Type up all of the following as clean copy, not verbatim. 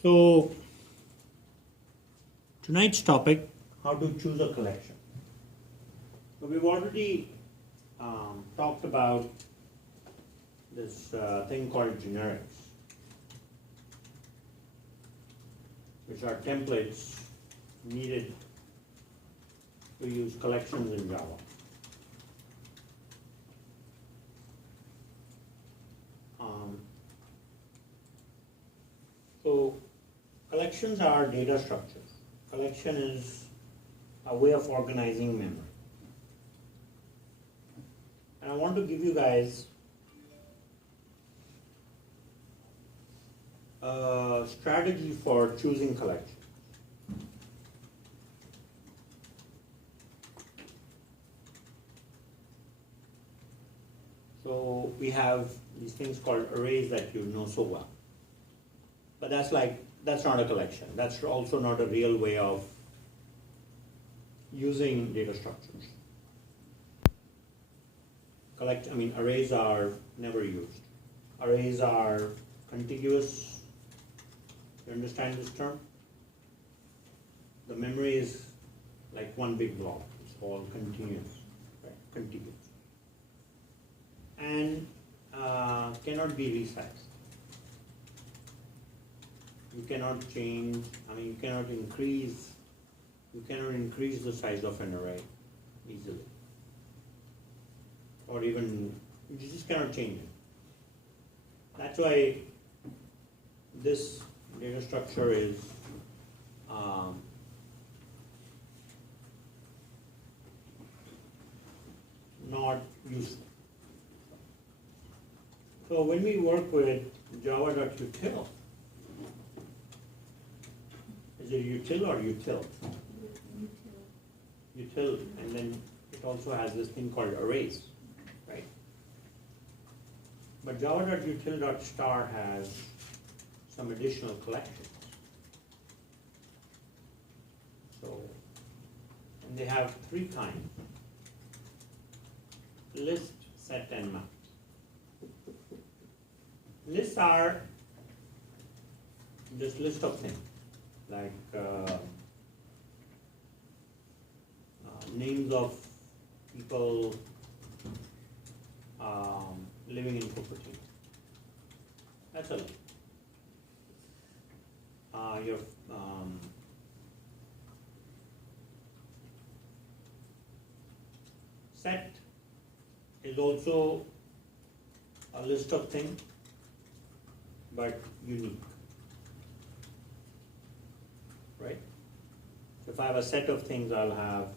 So tonight's topic, how to choose a collection. So we've already talked about this thing called generics, which are templates needed to use collections in Java. So collections are data structures. Collection is a way of organizing memory. And I want to give you guys a strategy for choosing collections. So we have these things called arrays that you know so well. But that's not a collection. That's also not a real way of using data structures. Arrays are never used. Arrays are contiguous. You understand this term? The memory is like one big block. It's all continuous, right? Contiguous. And cannot be resized. You cannot change, you cannot increase the size of an array easily. Or even, you just cannot change it. That's why this data structure is not useful. So when we work with java.util, is it util or util? Util, and then it also has this thing called arrays, right? But java.util.star has some additional collections. So, and they have three kinds: list, set, and map. Lists are just list of things, like names of people living in Cupertino. That's a list. Your set is also a list of things, but unique, right? So if I have a set of things, I'll have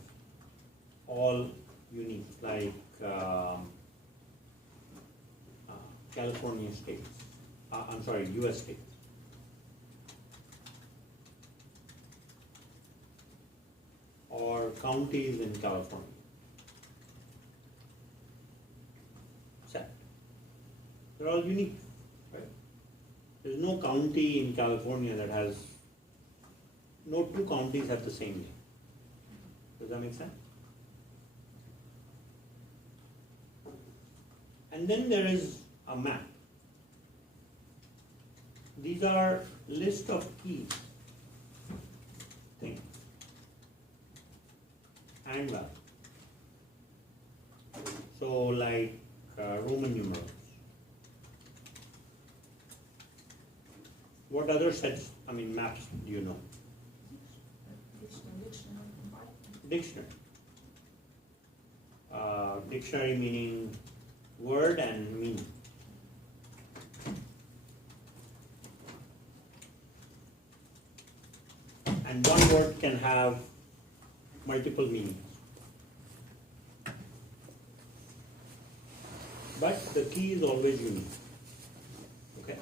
all unique, like California states, US states. Or counties in California. Set. They're all unique. There's no county in California that has, no two counties have the same name. Does that make sense? And then there is a map. These are list of keys things and values. So like Roman numerals. What other sets, maps do you know? Dictionary. Dictionary meaning word and meaning. And one word can have multiple meanings. But the key is always unique. Okay?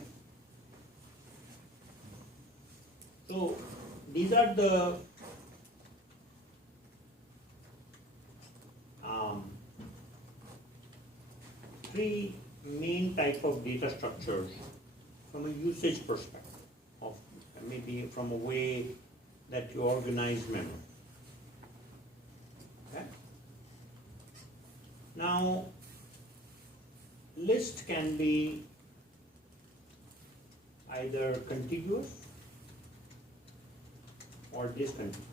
So these are the three main type of data structures from a usage perspective, of maybe from a way that you organize memory. Okay? Now, list can be either contiguous or discontiguous.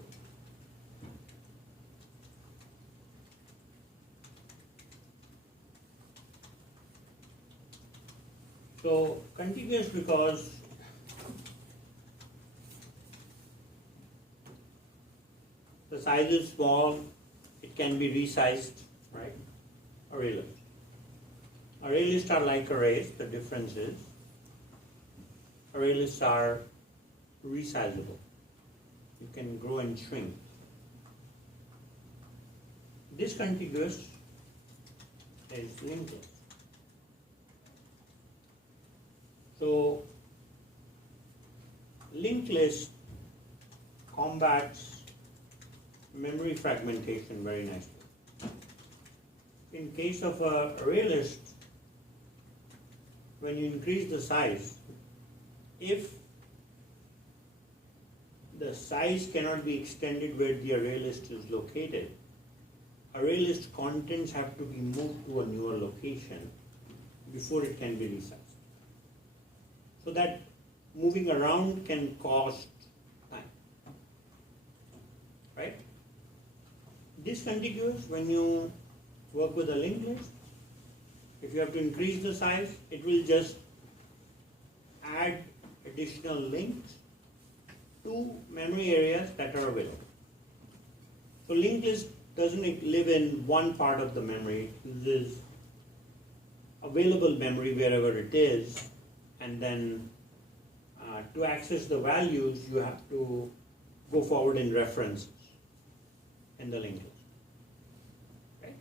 So contiguous because the size is small, it can be resized, right? Array list. Array lists are like arrays, the difference is array lists are resizable. You can grow and shrink. Discontiguous is linked list. So linked list combats memory fragmentation very nicely. In case of a array list, when you increase the size, if the size cannot be extended where the array list is located, array list contents have to be moved to a newer location before it can be resized. So that moving around can cost time, right? Discontiguous, when you work with a linked list, if you have to increase the size, it will just add additional links to memory areas that are available. So linked list doesn't live in one part of the memory, it uses available memory wherever it is, and then to access the values you have to go forward in references in the linked list. Okay?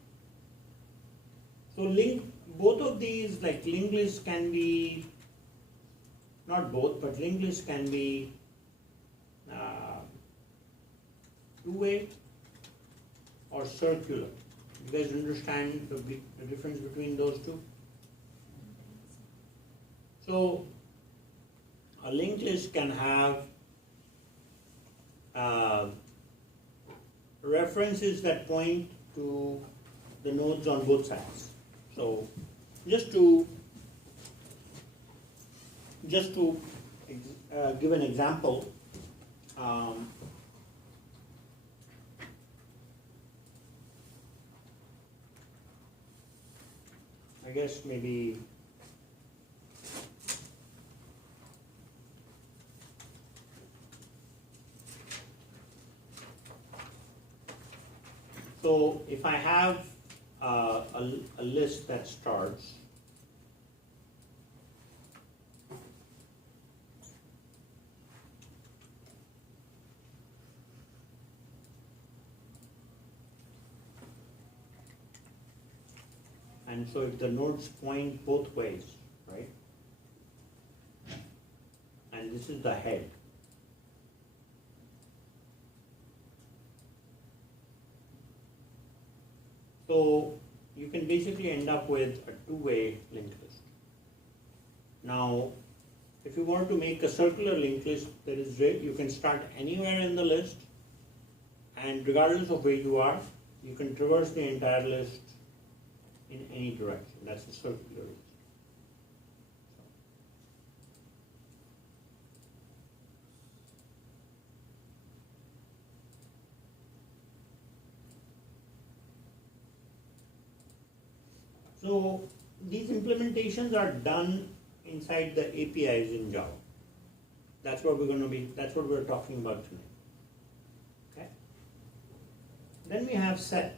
So both of these, like linked list can be, not both, but linked list can be two-way or circular. You guys understand the difference between those two? So a linked list can have references that point to the nodes on both sides. So just to give an example, I guess maybe so if I have a list that starts and so if the nodes point both ways, right? And this is the head. So you can basically end up with a two-way linked list. Now, if you want to make a circular linked list, that is great. You can start anywhere in the list, and regardless of where you are, you can traverse the entire list in any direction. That's a circular list. So these implementations are done inside the APIs in Java. That's what we're talking about tonight. Okay. Then we have set.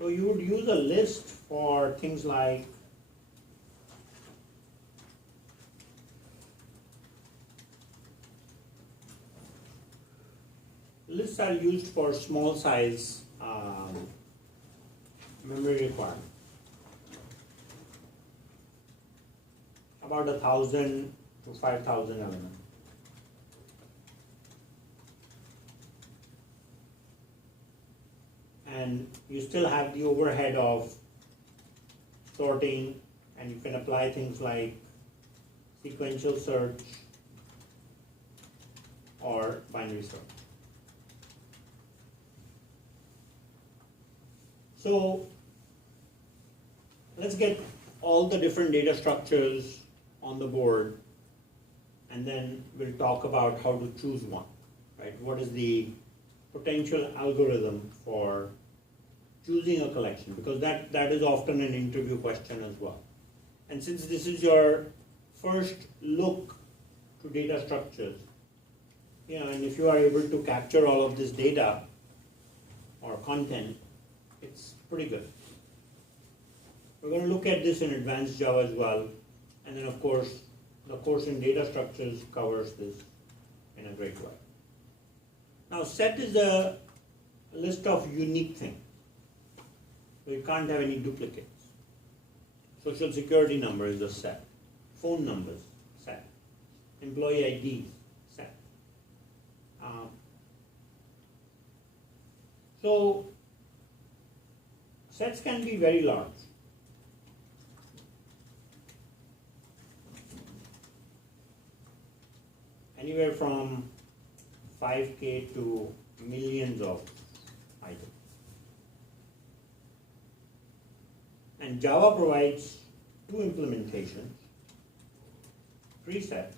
So you would use a list for things like lists are used for small size memory requirement. About 1,000 to 5,000 elements. And you still have the overhead of sorting, and you can apply things like sequential search or binary search. So let's get all the different data structures on the board, and then we'll talk about how to choose one, right? What is the potential algorithm for choosing a collection? Because that is often an interview question as well. And since this is your first look to data structures, and if you are able to capture all of this data or content, it's pretty good. We're going to look at this in advanced Java as well, and then of course, the course in data structures covers this in a great way. Now, set is a list of unique things. So you can't have any duplicates. Social security number is a set. Phone numbers, set. Employee IDs, set. So sets can be very large. Anywhere from 5K to millions of items. And Java provides two implementations: preset,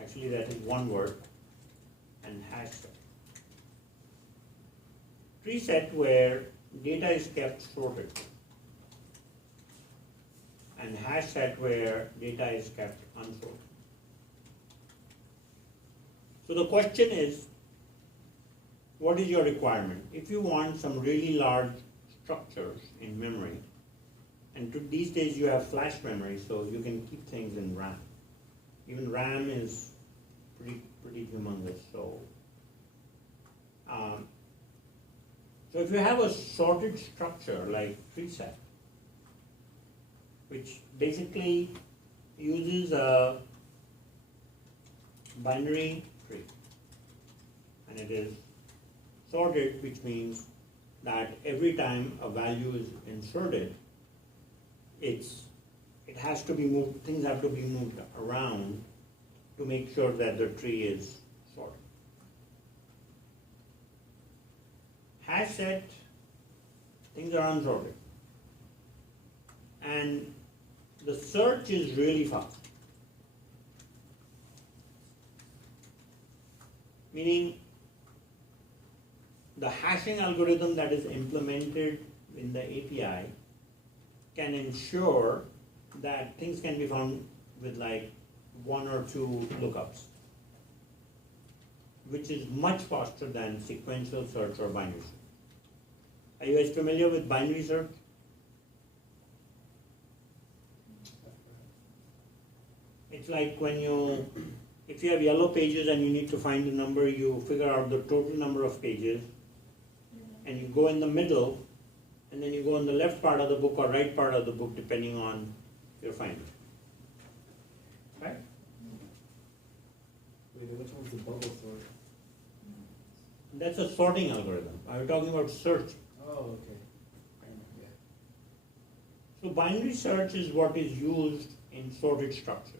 actually that is one word, and hash set. Preset, where data is kept sorted, and hash set, where data is kept unsorted. So the question is, what is your requirement? If you want some really large structures in memory, and these days you have flash memory, so you can keep things in RAM. Even RAM is pretty humongous. So if you have a sorted structure like preset, which basically uses a binary tree, and it is sorted, which means that every time a value is inserted, it has to be moved, things have to be moved around to make sure that the tree is sorted. Hash set, things are unsorted. And the search is really fast. Meaning, the hashing algorithm that is implemented in the API can ensure that things can be found with like one or two lookups, which is much faster than sequential search or binary search. Are you guys familiar with binary search? It's like if you have yellow pages and you need to find a number, you figure out the total number of pages, and you go in the middle, and then you go in the left part of the book or right part of the book, depending on your finding. Right? Wait, which one's the bubble sort? That's a sorting algorithm. Are you talking about search? Oh, okay. Yeah. So binary search is what is used in sorted structures.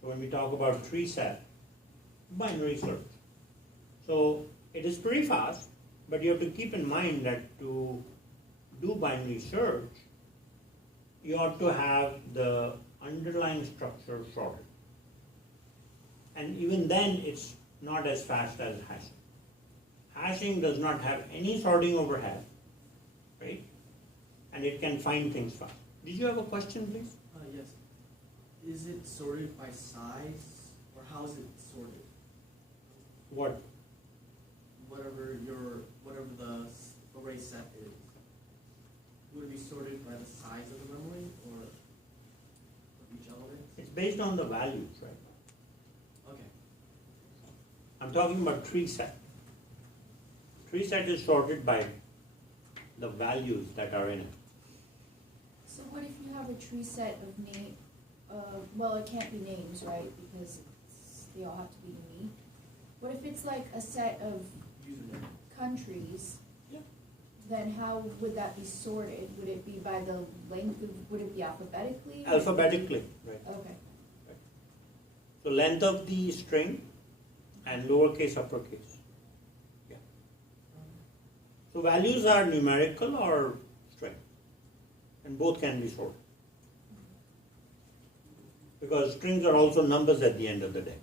So when we talk about tree set, binary search. So it is pretty fast, but you have to keep in mind that to do binary search, you ought to have the underlying structure sorted. And even then, it's not as fast as hashing. Hashing does not have any sorting overhead, right? And it can find things fast. Did you have a question, please? Yes. Is it sorted by size, or how is it sorted? What? Whatever the array set is, would it be sorted by the size of the memory, or of each element? It's based on the values, right? Okay. I'm talking about tree set. Tree set is sorted by the values that are in it. So what if you have a tree set of name, well, it can't be names, right, because they all have to be unique. What if it's like a set of Username. countries? Yeah. Then how would that be sorted? Would it be by the length of, would it be alphabetically? Alphabetically, right. Okay. So length of the string and lowercase, uppercase. Yeah. So values are numerical or string, and both can be sorted. because strings are also numbers at the end of the day.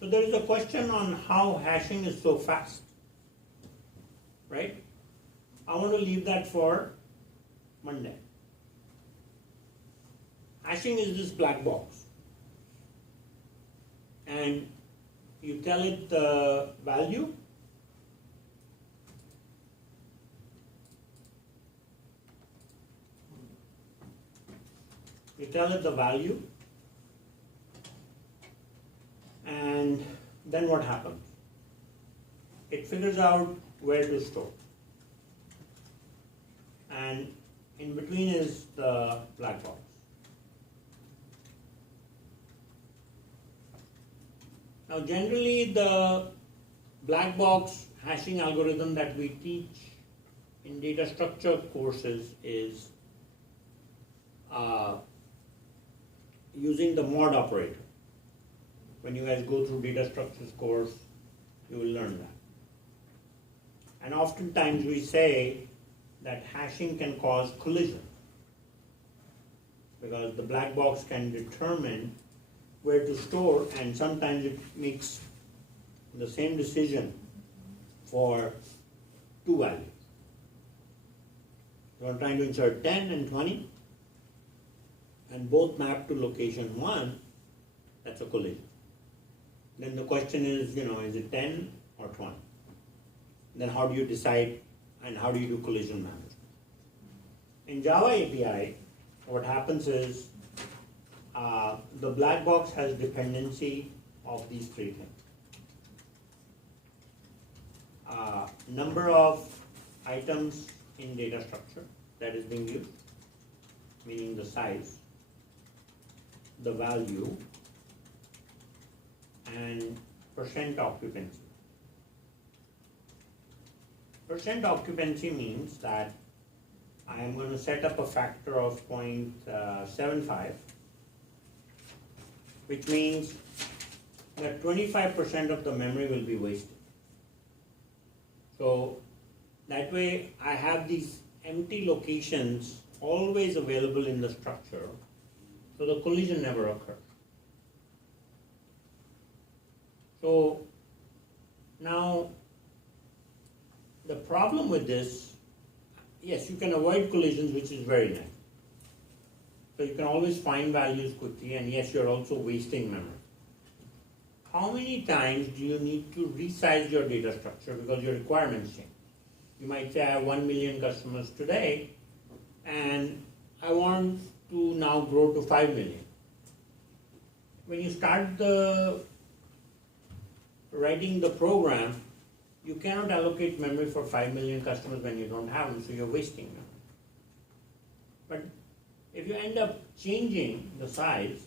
So there is a question on how hashing is so fast, right? I want to leave that for Monday. Hashing is this black box, and you tell it the value, and then what happens? It figures out where to store, and in between is the black box. Now generally the black box hashing algorithm that we teach in data structure courses is using the mod operator. When you guys go through data structures course, you will learn that. And oftentimes we say that hashing can cause collision because the black box can determine where to store, and sometimes it makes the same decision for two values. So I'm trying to insert 10 and 20, and both map to location 1, that's a collision. Then the question is, is it 10 or 20? Then how do you decide and how do you do collision management? In Java API, what happens is the black box has dependency of these three things. Number of items in data structure that is being used, meaning the size, the value, and percent occupancy. Percent occupancy means that I am going to set up a factor of 0.75, which means that 25% of the memory will be wasted. So that way I have these empty locations always available in the structure, so the collision never occurs. So now the problem with this, yes, you can avoid collisions, which is very nice. So you can always find values quickly, and yes, you're also wasting memory. How many times do you need to resize your data structure because your requirements change? You might say I have 1 million customers today, and I want to now grow to 5 million. When you start writing the program, you cannot allocate memory for 5 million customers when you don't have them, so you're wasting memory. But if you end up changing the size,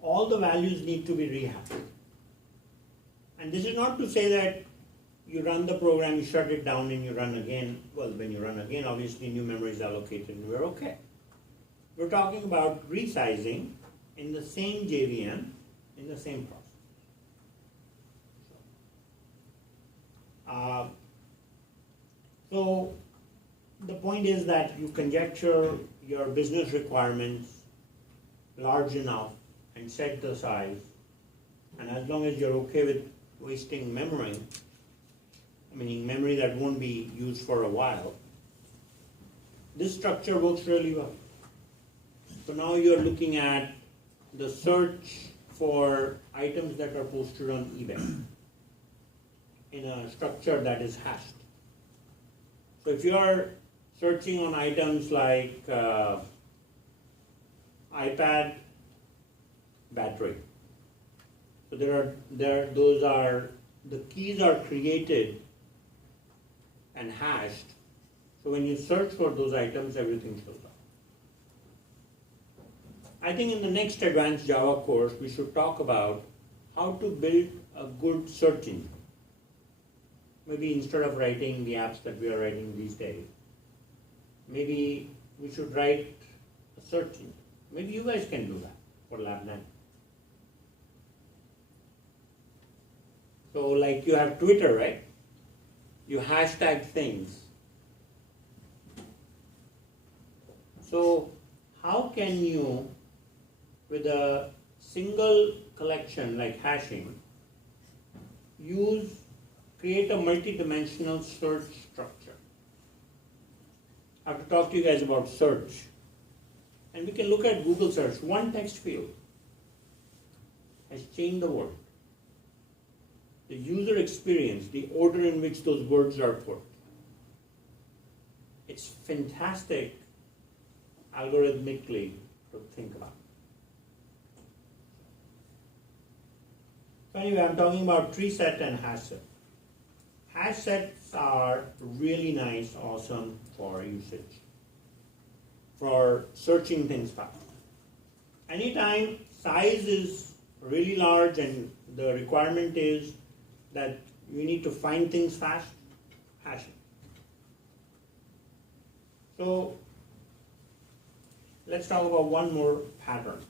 all the values need to be rehashed. And this is not to say that you run the program, you shut it down, and you run again. Well, when you run again, obviously new memory is allocated and we're okay. We're talking about resizing in the same JVM, in the same process. So the point is that you conjecture your business requirements large enough and set the size, and as long as you're okay with wasting memory, meaning memory that won't be used for a while, this structure works really well. So now you're looking at the search for items that are posted on eBay in a structure that is hashed. So if you are searching on items like iPad battery, so the keys are created and hashed. So when you search for those items, everything shows up. I think in the next advanced Java course, we should talk about how to build a good search engine. Maybe instead of writing the apps that we are writing these days, maybe we should write a search engine. Maybe you guys can do that for LabNet. So like you have Twitter, right? You hashtag things. So how can you, with a single collection like hashing, create a multi-dimensional search structure? I have to talk to you guys about search. And we can look at Google search. One text field has changed the world. The user experience, the order in which those words are put. It's fantastic algorithmically to think about. So anyway, I'm talking about tree set and hash set. Hash sets are really nice, awesome for usage, for searching things fast. Anytime size is really large and the requirement is that you need to find things fast, hashing. So let's talk about one more pattern.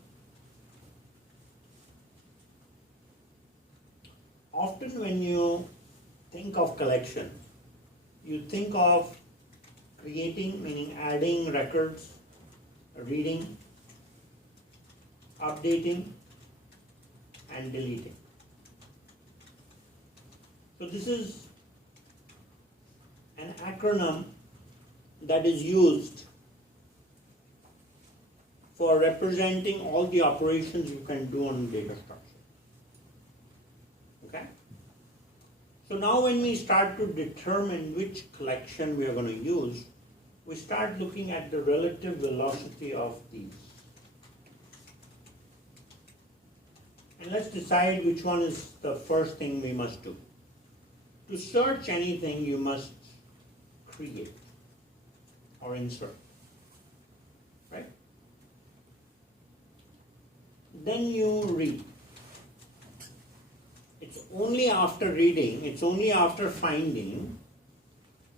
Often when you think of collection, you think of creating, meaning adding records, reading, updating, and deleting. So this is an acronym that is used for representing all the operations you can do on data structure. Okay? So now when we start to determine which collection we are going to use, we start looking at the relative velocity of these. And let's decide which one is the first thing we must do. To search anything, you must create or insert, right? Then you read. It's only after reading, it's only after finding,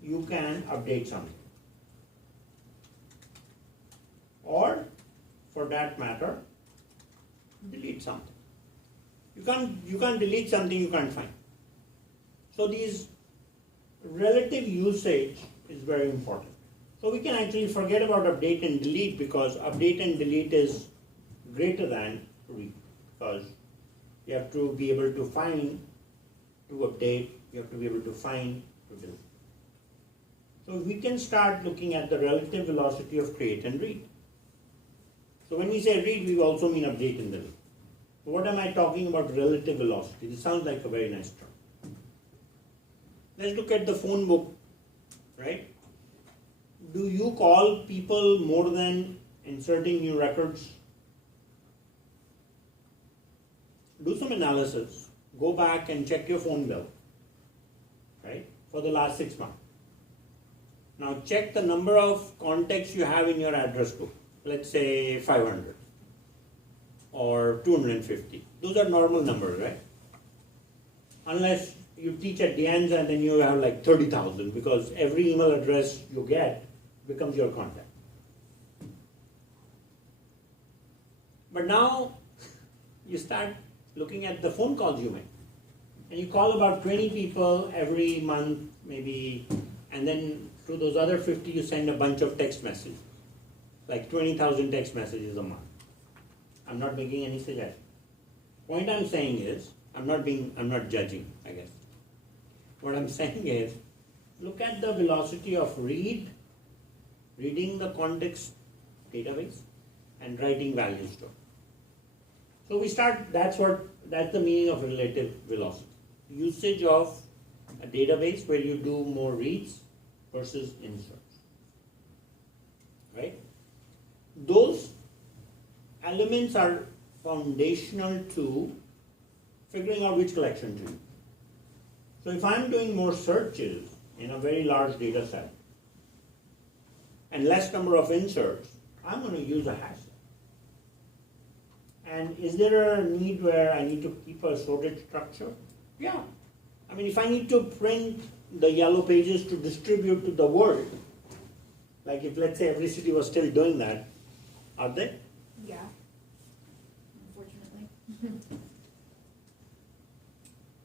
you can update something. Or, for that matter, delete something. You can't delete something you can't find. So these relative usage is very important. So we can actually forget about update and delete, because update and delete is greater than read, because you have to be able to find to update, you have to be able to find to delete. So we can start looking at the relative velocity of create and read. So when we say read, we also mean update and delete. So what am I talking about relative velocity? This sounds like a very nice term. Let's look at the phone book, right? Do you call people more than inserting new records? Do some analysis. Go back and check your phone bill, right, for the last 6 months. Now check the number of contacts you have in your address book. Let's say 500 or 250. Those are normal numbers, right? Unless you teach at De Anza and then you have like 30,000, because every email address you get becomes your contact. But now you start looking at the phone calls you make. And you call about 20 people every month, maybe, and then to those other 50 you send a bunch of text messages, like 20,000 text messages a month. I'm not making any suggestion. Point I'm saying is, I'm not judging, I guess. What I'm saying is, look at the velocity of reading the context database, and writing values to it. So we start, that's the meaning of relative velocity. Usage of a database where you do more reads versus inserts, right? Those elements are foundational to figuring out which collection to use. So if I'm doing more searches in a very large data set and less number of inserts, I'm going to use a hash set. And is there a need where I need to keep a sorted structure? Yeah. I mean, if I need to print the yellow pages to distribute to the world, like if let's say every city was still doing that, are they? Yeah, unfortunately.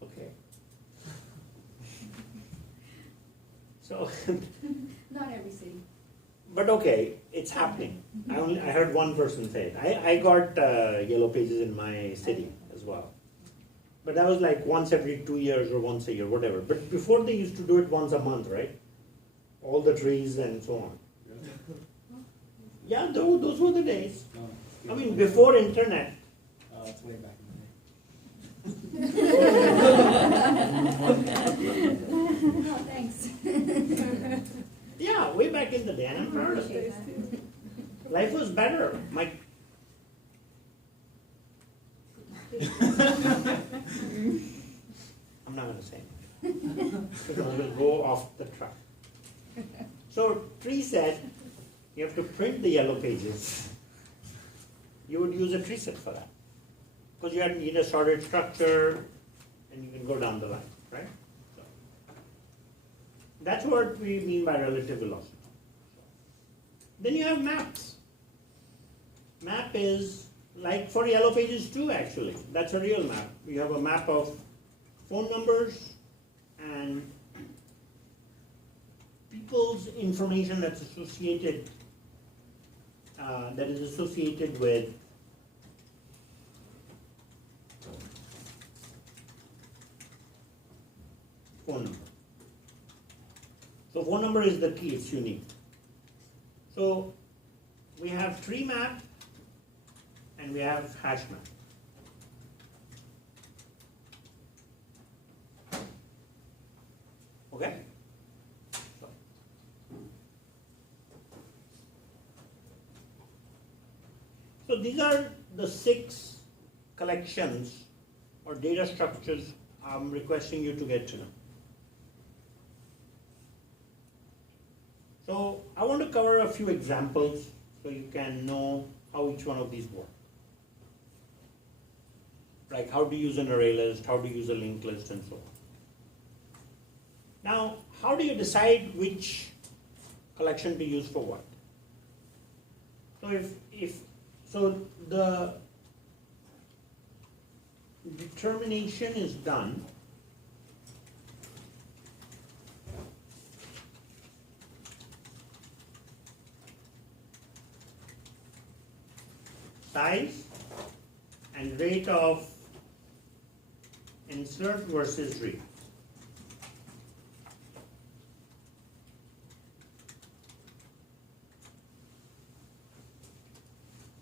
Okay. So, Not every city. but okay, it's happening. I heard one person say it. I got yellow pages in my city as well. But that was like once every 2 years or once a year, whatever. But before they used to do it once a month, right? All the trees and so on. Yeah, those were the days. No, I mean, before internet. it's way back No, thanks. Yeah, way back in the day, and I'm proud of it. Life was better. I'm not gonna say it. Because we'll go off the track. So tree said, you have to print the yellow pages. You would use a tree set for that. Because you need a sorted structure, and you can go down the line, right? So, that's what we mean by relative velocity. Then you have maps. Map is like for yellow pages too, actually. That's a real map. You have a map of phone numbers and people's information that's associated, with phone number. So phone number is the key, it's unique. So we have tree map and we have hash map. Okay? So these are the 6 collections or data structures I'm requesting you to get to know. So I want to cover a few examples so you can know how each one of these work. Like how to use an array list, how to use a linked list, and so on. Now, how do you decide which collection to use for what? So the determination is done size and rate of insert versus read.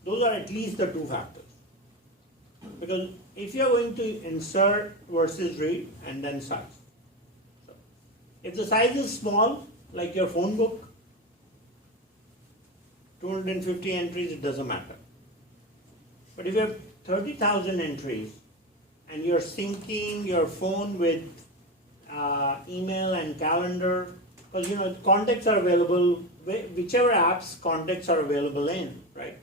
Those are at least the 2 factors. Because if you're going to insert versus read and then size. So if the size is small, like your phone book, 250 entries, it doesn't matter. But if you have 30,000 entries and you're syncing your phone with email and calendar, because contacts are available, whichever apps contacts are available in, right?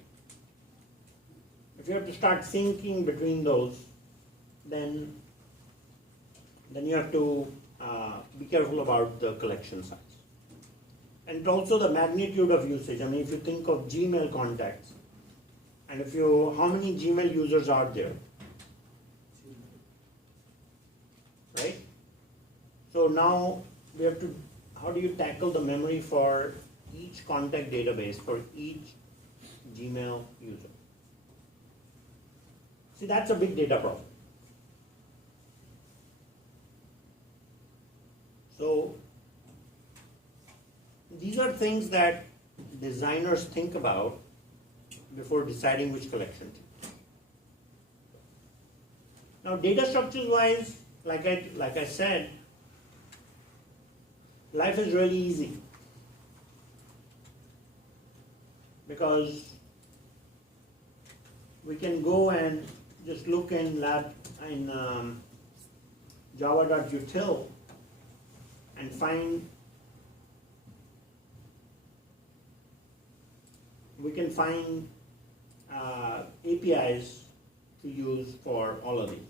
If you have to start syncing between those, then you have to be careful about the collection size. And also the magnitude of usage. I mean, if you think of Gmail contacts, and how many Gmail users are there? Right? So now we have to, how do you tackle the memory for each contact database for each Gmail user? See, that's a big data problem. So these are things that designers think about before deciding which collection to use. Now, data structures wise, like I said, life is really easy because we can go and just look in java.util and we can find APIs to use for all of these.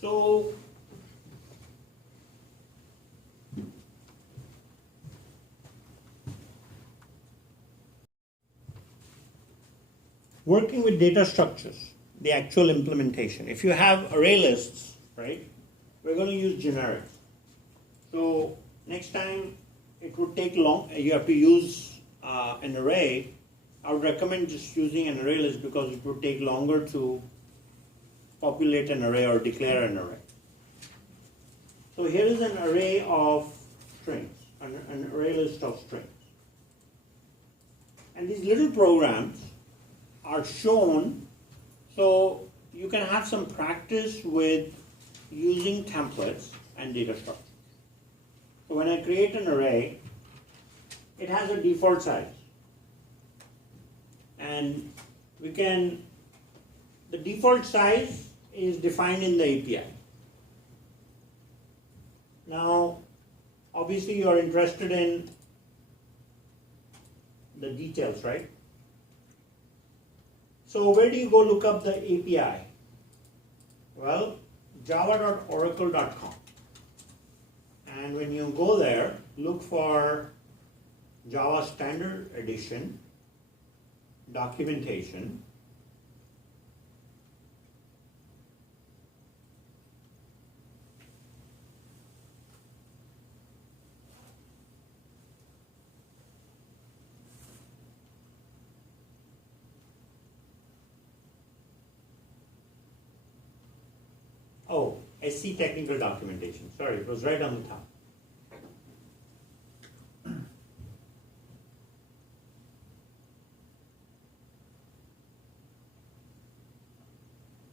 So working with data structures, the actual implementation. If you have array lists, right, we're going to use generics. So next time it would take long, you have to use an array. I would recommend just using an array list because it would take longer to populate an array or declare an array. So here is an array of strings, an array list of strings. And these little programs are shown so you can have some practice with using templates and data structures. So when I create an array, it has a default size. And the default size is defined in the API. Now, obviously you are interested in the details, right? So where do you go look up the API? Well, java.oracle.com. And when you go there, look for Java Standard Edition, documentation. Oh, SC technical documentation. Sorry, it was right on the top.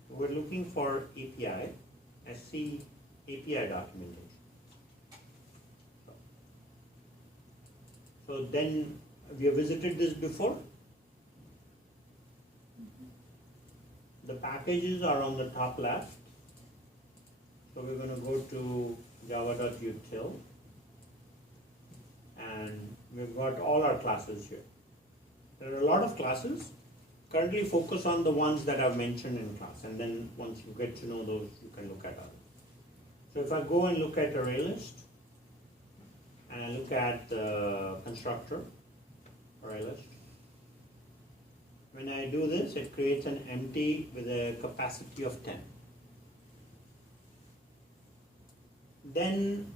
We're looking for API, SC API documentation. So then, have you visited this before? The packages are on the top left. So we're going to go to java.util, and we've got all our classes here. There are a lot of classes. Currently focus on the ones that I've mentioned in class, and then once you get to know those, you can look at others. So if I go and look at array list, and I look at the constructor array list, when I do this, it creates an empty with a capacity of 10. Then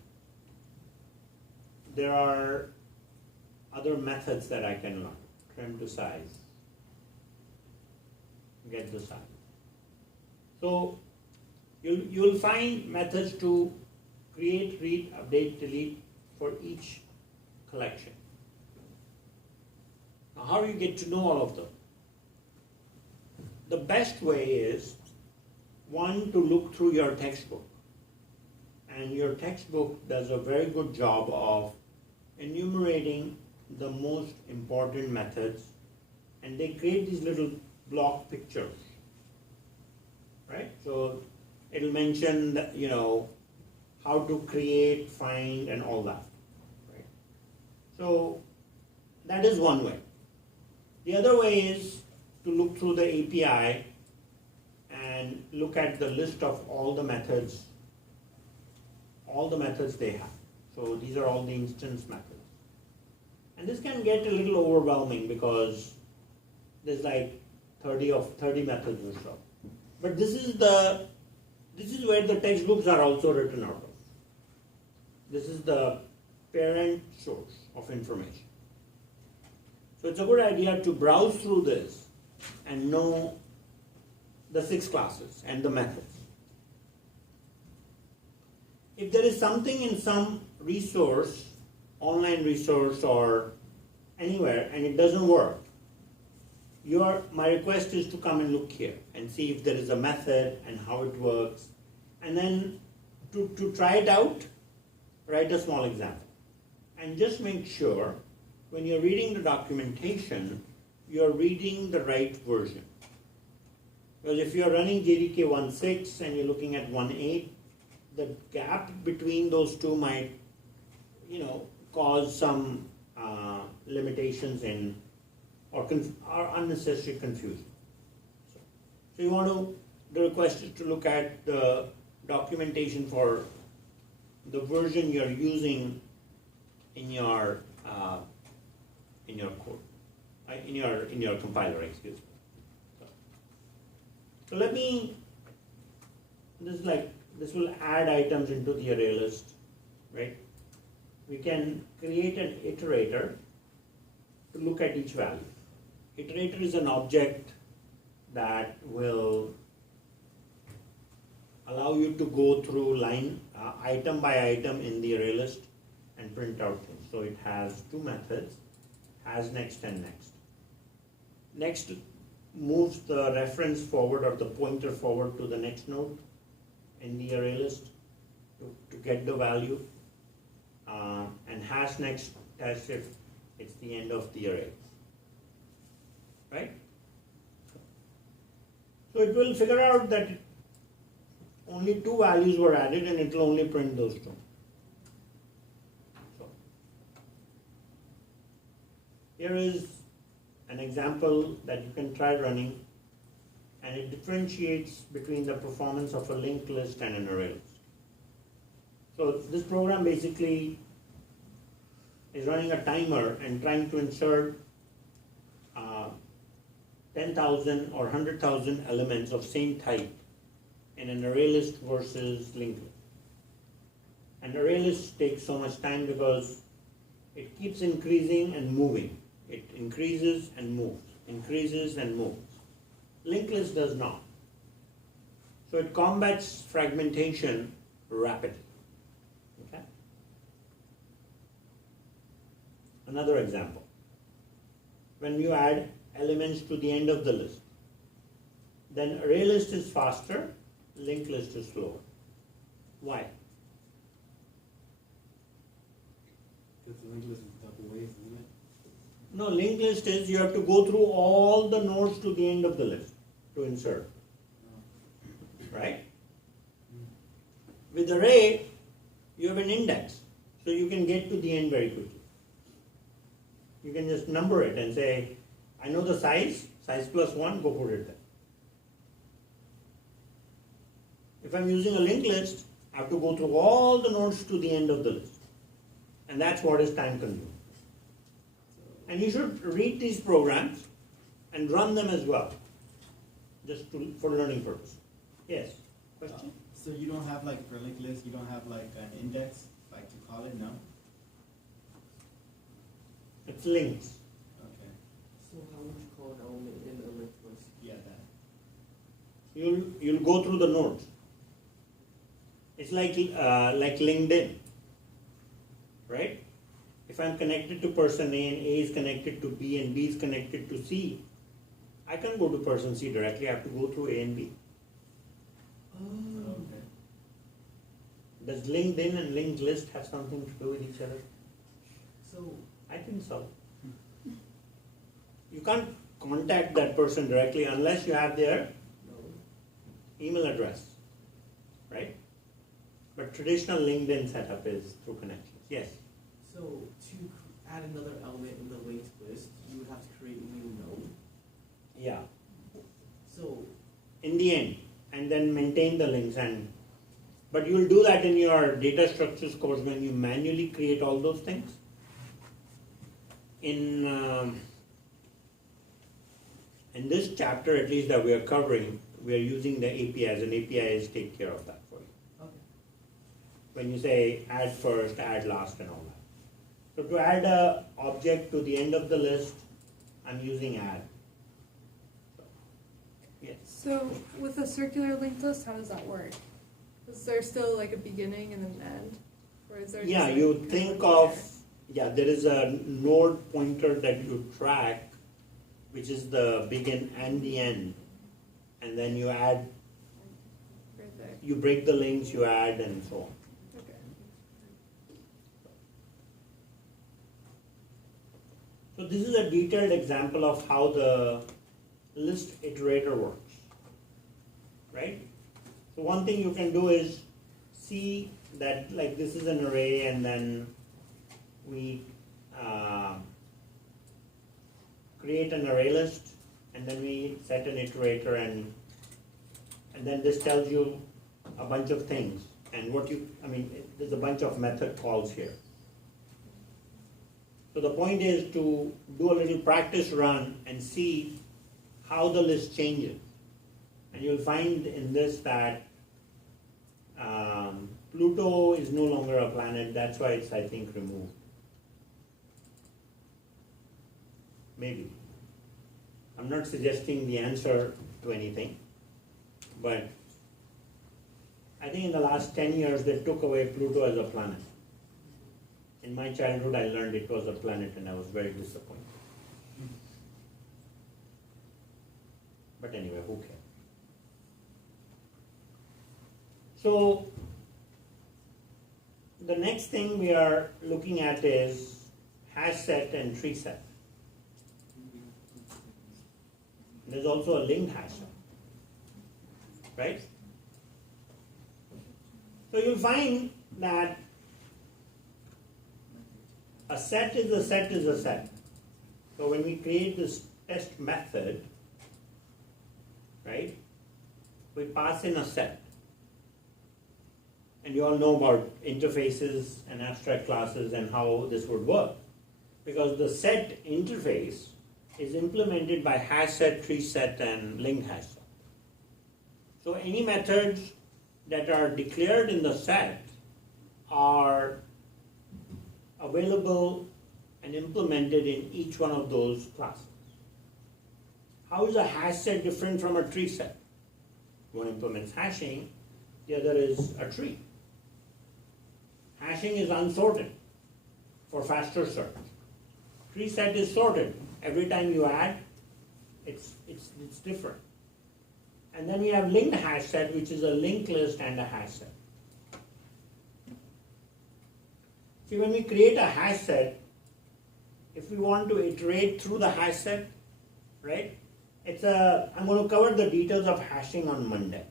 there are other methods that I can learn. Trim to size, get the size. So you'll find methods to create, read, update, delete for each collection. Now, how do you get to know all of them? The best way is, one, to look through your textbook. And your textbook does a very good job of enumerating the most important methods, and they create these little block pictures, right? So it'll mention that, how to create, find, and all that, right? So that is one way. The other way is to look through the API and look at the list of all the methods they have. So these are all the instance methods. And this can get a little overwhelming because there's like 30 methods or so. But this is where the textbooks are also written out of. This is the parent source of information. So it's a good idea to browse through this and know the 6 classes and the methods. If there is something in some resource, online resource or anywhere, and it doesn't work, my request is to come and look here and see if there is a method and how it works. And then to try it out, write a small example. And just make sure when you're reading the documentation, you're reading the right version. Because if you're running JDK 1.6 and you're looking at 1.8, the gap between those two might, cause some limitations or unnecessary confusion. So you want to, the request is to look at the documentation for the version you're using in your code, in your compiler, excuse me. So let me, this will add items into the array list, right? We can create an iterator to look at each value. Iterator is an object that will allow you to go through line, item by item in the array list and print out things. So it has two methods, has next and next. Next moves the reference forward or the pointer forward to the next node in the array list to get the value. And hash next tests if it's the end of the array. Right? So it will figure out that only two values were added and it will only print those two. So here is an example that you can try running, and it differentiates between the performance of a linked list and an array list. So this program basically is running a timer and trying to insert 10,000 or 100,000 elements of same type in an array list versus linked list. An array list takes so much time because it keeps increasing and moving. It increases and moves, increases and moves. Linked list does not. So it combats fragmentation rapidly. Okay? Another example. When you add elements to the end of the list, then array list is faster, linked list is slower. Why? Because the linked list is double ways, isn't it? No, linked list is you have to go through all the nodes to the end of the list to insert. Right? With array, you have an index, so you can get to the end very quickly. You can just number it and say, I know the size plus 1, go put it there. If I'm using a linked list, I have to go through all the nodes to the end of the list. And that's what is time consuming. And you should read these programs and run them as well, just for learning purposes. Yes? Question? So you don't have like for linked list, you don't have like an index, like to call it, no? It's links. Okay. So how would you call an element in a linked list? Yeah, that. You'll go through the nodes. It's like LinkedIn, right? If I'm connected to person A and A is connected to B and B is connected to C, I can't go to person C directly. I have to go through A and B. Oh. Okay. Does LinkedIn and linked list have something to do with each other? So I think so. You can't contact that person directly unless you have their no. email address, right? But traditional LinkedIn setup is through connections. Yes. So to add another element in the linked list, you would have to create a new node. Yeah. So In the end, and then maintain the links, but you'll do that in your data structures course when you manually create all those things. In this chapter, at least that we are covering, we are using the APIs, and APIs take care of that for you. okay. When you say add first, add last, and all that. So to add a object to the end of the list, I'm using add. Yes. So with a circular linked list, how does that work? Is there still like a beginning and an end? Or is there just, Yeah, like, you kind of think like of, there? there is a node pointer that you track, which is the begin and the end. And then you add, Right there. you break the links, you add, and so on. Okay. So this is a detailed example of how the list iterator works, right? So one thing you can do is see that like this is an array, and then we create an array list, and then we set an iterator, and then this tells you a bunch of things, and there's a bunch of method calls here. So the point is to do a little practice run and see how the list changes. And you'll find in this that Pluto is no longer a planet, that's why it's, I think, removed. Maybe. I'm not suggesting the answer to anything, but I think in the last 10 years they took away Pluto as a planet. In my childhood I learned it was a planet and I was very disappointed. But anyway, who cares? So the next thing we are looking at is hash set and tree set. There's also a linked hash set, right? So you'll find that a set is a set is a set. So when we create this test method, right, we pass in a set. And you all know about interfaces and abstract classes and how this would work. Because the set interface is implemented by hash set, tree set, and linked hash set. So any methods that are declared in the set are available and implemented in each one of those classes. How is a hash set different from a tree set? One implements hashing, the other is a tree. Hashing is unsorted for faster search. Tree set is sorted. Every time you add, it's different. And then we have linked hash set, which is a linked list and a hash set. See, when we create a hash set, if we want to iterate through the hash set, right? I'm going to cover the details of hashing on Monday.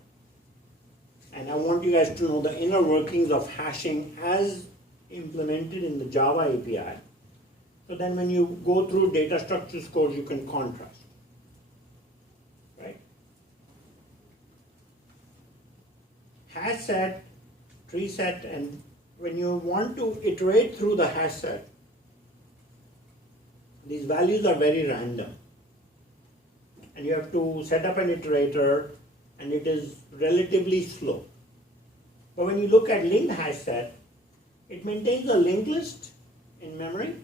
And I want you guys to know the inner workings of hashing as implemented in the Java API. So then when you go through data structures course, you can contrast. Right? Hash set, tree set, and when you want to iterate through the hash set, these values are very random. And you have to set up an iterator, and it is relatively slow. But when you look at linked hash set, it maintains a linked list in memory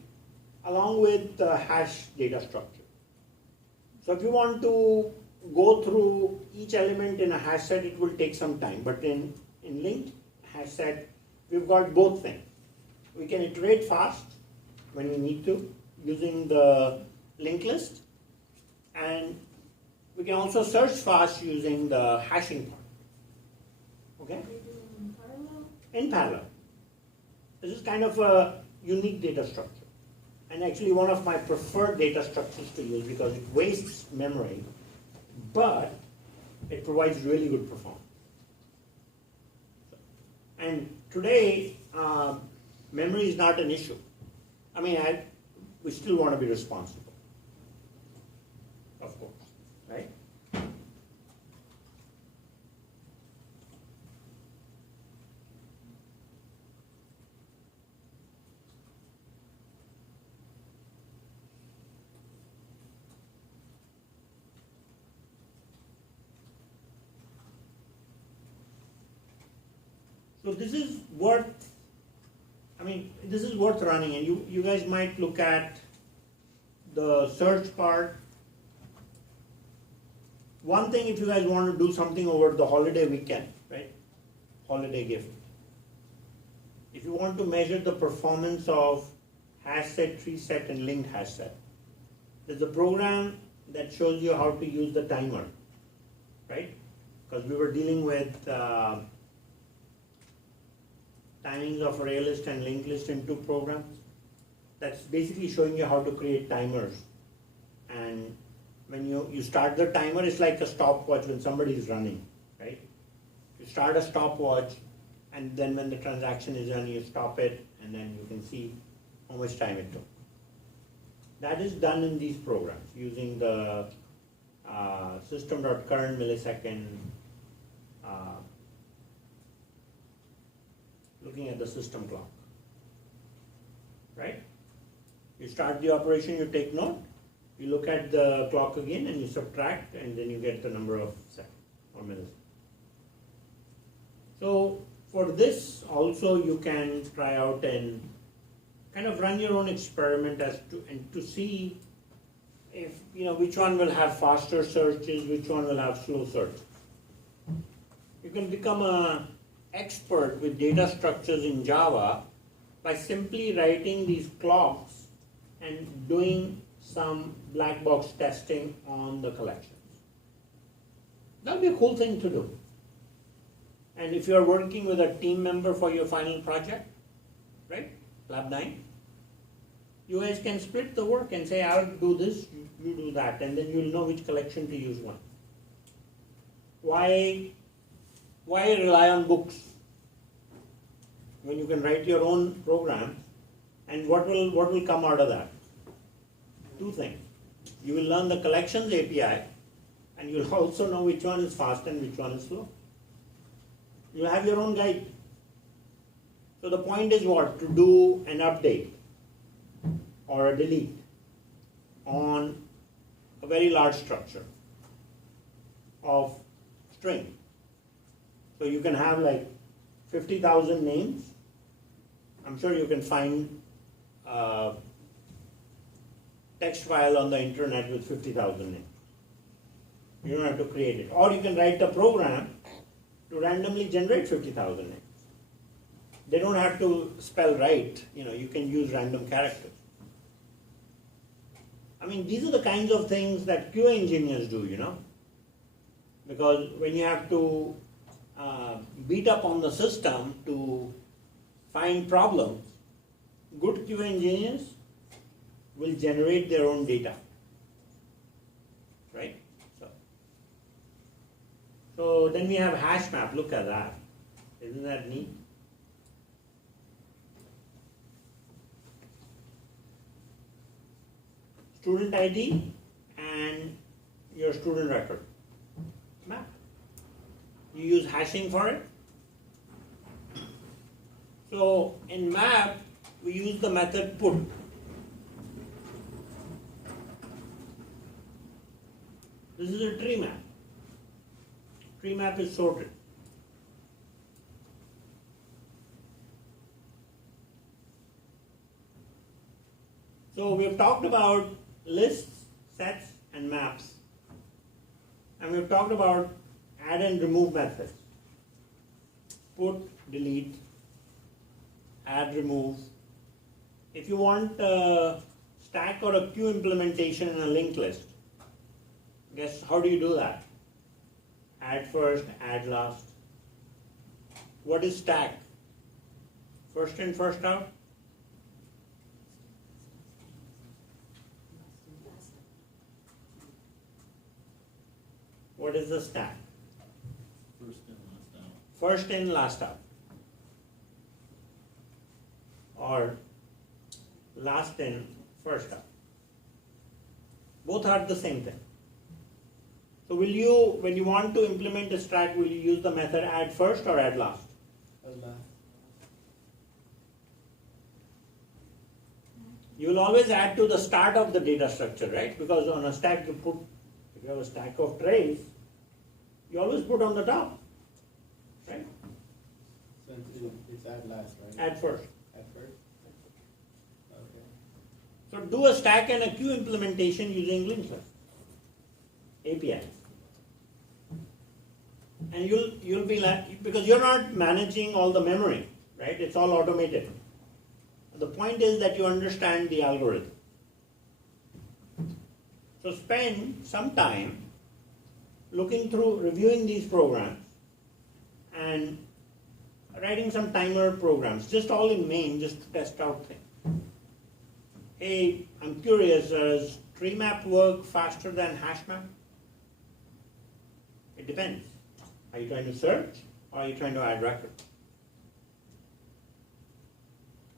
along with the hash data structure. So if you want to go through each element in a hash set, it will take some time. But in linked hash set, we've got both things. We can iterate fast when we need to using the linked list, and we can also search fast using the hashing part. Okay? Are you doing in parallel? In parallel. This is kind of a unique data structure. And actually one of my preferred data structures to use because it wastes memory, but it provides really good performance. And today, memory is not an issue. I mean, we still want to be responsible, of course, right? So this is worth running, and you guys might look at the search part. One thing, if you guys want to do something over the holiday weekend, right? Holiday gift. If you want to measure the performance of hash set, tree set, and linked hash set, there's a program that shows you how to use the timer, right? Because we were dealing with timings of array list and linked list in two programs. That's basically showing you how to create timers. And when you start the timer, it's like a stopwatch when somebody is running, right? You start a stopwatch, and then when the transaction is done, you stop it, and then you can see how much time it took. That is done in these programs using the system.current millisecond the system clock. Right? You start the operation, you take note, you look at the clock again and you subtract, and then you get the number of seconds or milliseconds. So for this also you can try out and kind of run your own experiment as to and to see if which one will have faster searches, which one will have slow searches. You can become an expert with data structures in Java by simply writing these clocks and doing some black box testing on the collections. That would be a cool thing to do. And if you're working with a team member for your final project, right, Lab 9, you guys can split the work and say, I'll do this, you do that, and then you'll know which collection to use when. Why rely on books when you can write your own programs? And what will come out of that? Two things. You will learn the collections API, and you'll also know which one is fast and which one is slow. You'll have your own guide. So the point is what? To do an update or a delete on a very large structure of string. So you can have like 50,000 names. I'm sure you can find a text file on the internet with 50,000 names. You don't have to create it. Or you can write a program to randomly generate 50,000 names. They don't have to spell right. You can use random characters. I mean, these are the kinds of things that QA engineers do, because when you have to beat up on the system to find problems, good QA engineers will generate their own data, right? So then we have hash map. Look at that. Isn't that neat? Student ID and your student record. Map. You use hashing for it. So in map, we use the method put. This is a tree map. Tree map is sorted. So we've talked about lists, sets, and maps. And we've talked about add and remove methods. Put, delete, add, remove. If you want a stack or a queue implementation in a linked list, guess how do you do that? Add first, add last. What is stack? First in, first out? What is the stack? First in, last out. First in, last out. Or last in, first out. Both are the same thing. So will you, when you want to implement a stack, will you use the method add first or add last? You will always add to the start of the data structure, right? Because on a stack you put, if you have a stack of trays, you always put on the top, right? So it's add last, right? Add first. Add first? Okay. So do a stack and a queue implementation using linked list APIs. And you'll be like, because you're not managing all the memory, right? It's all automated. The point is that you understand the algorithm. So spend some time looking through, reviewing these programs and writing some timer programs, just all in main, just to test out things. Hey, I'm curious, does tree map work faster than hash map? It depends. Are you trying to search or are you trying to add records?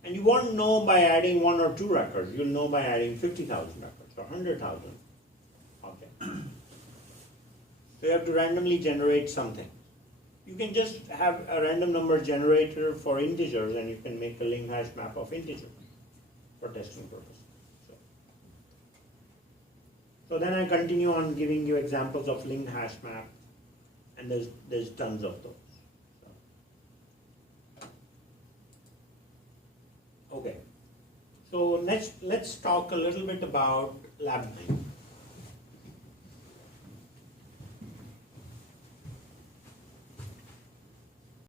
And you won't know by adding 1 or 2 records. You'll know by adding 50,000 records or 100,000. Okay. So you have to randomly generate something. You can just have a random number generator for integers and you can make a linked hash map of integer for testing purposes. So then I continue on giving you examples of linked hash map, and there's tons of those. Okay. So next, let's talk a little bit about lab 9.